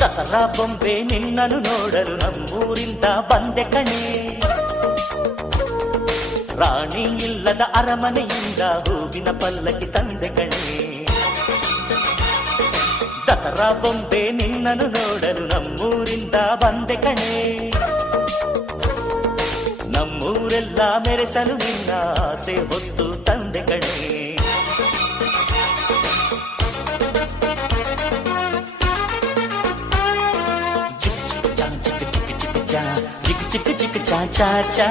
ದಸರಾ ಬೊಂಬೆ ನಿನ್ನನ್ನು ನೋಡಲು ನಮ್ಮೂರಿಂದ ಬಂದೆ ಕಣೆ. ರಾಣಿ ಇಲ್ಲದ ಅರಮನೆಯಿಂದ ಹೂವಿನ ಪಲ್ಲಕ್ಕಿ ತಂದೆ ಕಣೆ. ದಸರಾ ಬೊಂಬೆ ನಿನ್ನನ್ನು ನೋಡಲು ನಮ್ಮೂರಿಂದ ಬಂದೆ ಕಣೆ. ನಮ್ಮೂರೆಲ್ಲ ಮೆರೆಸಲು ನಿನ್ನ ಆಸೆ ಹೊತ್ತು ತಂದೆ ಕಣೆ. ಚಿಕ್ಕ ಚಿಕ್ಕ ಚಾ ಚಾ ಚಾ